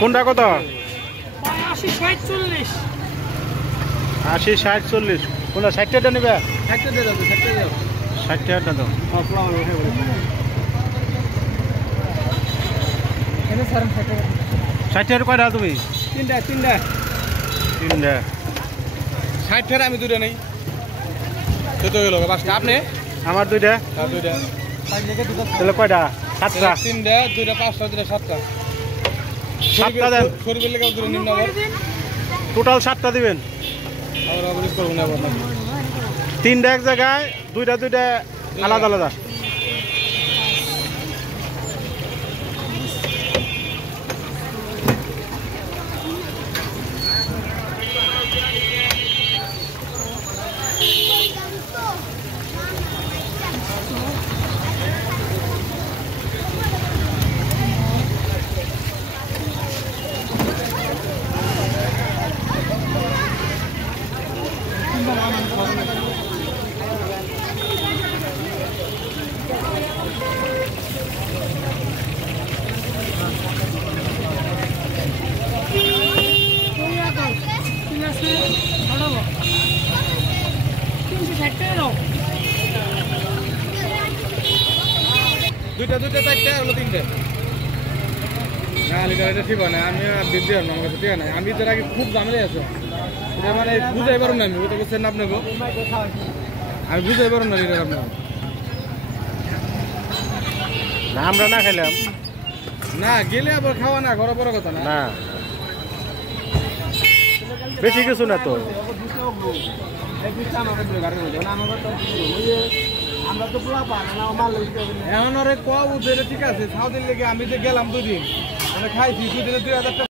কোনটা কত? 80 60 40 80 60 40 কোনটা 60 টাকা নেবে? 60 টাকা দাও 60 টাকা দাও 60 টাকা দাও। এনে সারাম 60 টাকা 60 টাকা কয়টা তুমি? তিনটা 60 টাকা আমি দুটো নেই কত হলো পাঁচটা আপনি আমার দুইটা আর দুইটা তাহলে কয়টা? 7টা। তিনটা দুইটা পাঁচটা দুইটা 7টা 7টা দেন। শরীর বললে কেউ দুটো নিম্ন আবার টোটাল 7টা দিবেন। আবার করবো না আবার 3টা এক জায়গায়, দুইটা আলাদা আলাদা। দুইটা 4টা হলো 3টে না লিটার এটা ঠিক না আমি দিদি আমার কাছে ঠিক না আমি তার আগে খুব ঝামেলা আছে এটা মানে বুঝাই পারুন না আমি ওটা বলছেন না আপনাকে আমি বুঝাই পারুন না লিটার আপনাকে না আমরা না খাইলাম না গেলে আবার খাওয়া না ঘরে বড় কথা না না বেশি কিছু না তো এখন ওরে কোয়া উঠে ঠিক আছে সাউদির লেগে আমি যে গেলাম 2 দিন মানে খাইছি 2 দিনে 2000 টাকা